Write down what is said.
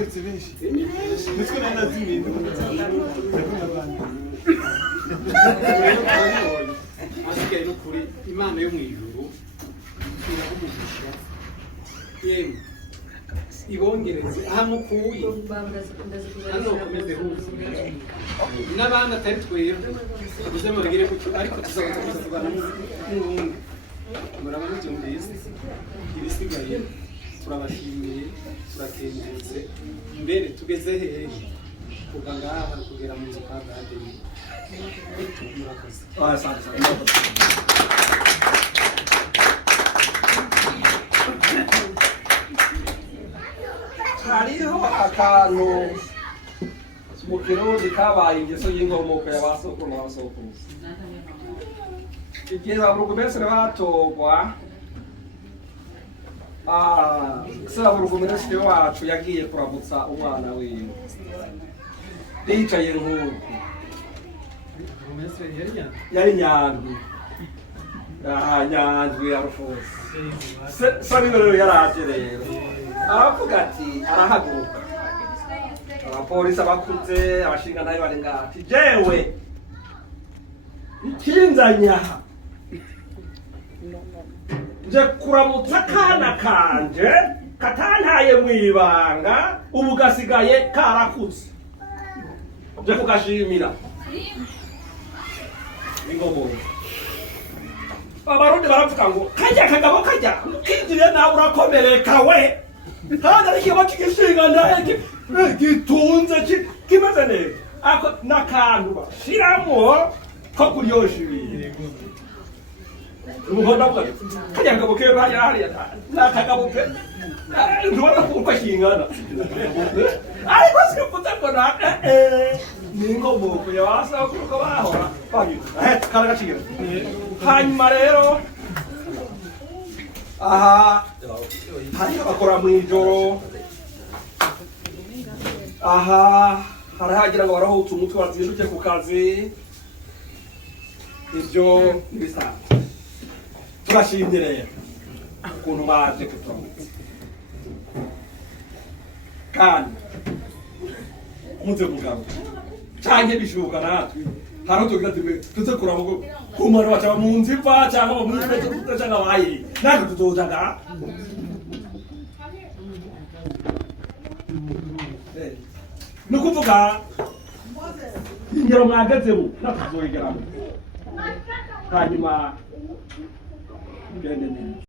batweretse benshi nitwe nari nazimiye asigaye no kuri imana yo mu ijuru iramugisha yemwe ibongereze aha mukuye hano komeze hose n'abandi atari twebwe tuze mubigire gutyo ariko tuzakomeza kubana n'ubundi murabona byumvise ibisigaye turabashimiye turakengurutse mbere tugeze hehe kuva ngaha kugera mu nzu kwa gadeni murakoze hariho akantu mu kirundi kabaye ingeso y'inkomoko ya ba sokuru na ba sokuruza igihe ba burugumesitiri batorwa sera burugumesitiri wacu yagiye kuramutsa umwana wiwe yicaye nk'uku yari nyandwi nyandwi ya rufose sa rero yaraje rero aravuga ati arahaguruka abapolisi abakuze abashinga nayo bari ngaha ati jewe ikinzanyaha nje kuramutsa akana kanje katantaye mwibanga ubu gasigaye karakutse nje kugashimira ingomoro abarundi baravuga ngo kajya kagabo kajya kinjire nawe urakomereka we kandi ari kiba kigishinga ndaye gitunze kimeze neza ako n'akantu bashiramo ko kuryosha ibintu umuhondo avuga kajya kagabo kewe hariya hariya n'akagabo ke ntubona uko kingana ariko sifuze ngo ni inkomoko ya ba sokuru ko bahora bagira karagaciro hanyuma rero aha hariho bakora mu ijoro aha harahagira ngo barahutse umutwe bazinduke ku kazi ibyo n'ibisanzwe turashimye rero ukuntu baje kuturamutsa kandi umuze kugaruka canke bishuka natwe haro tugira tuze kuraba ko umwana wacu mu nziva cyangwa mu nziva cyangwa bayi natwe tuzojaga nukuvuga ingero mwagezemo natwe tuzoyigeramo hanyuma gende neza.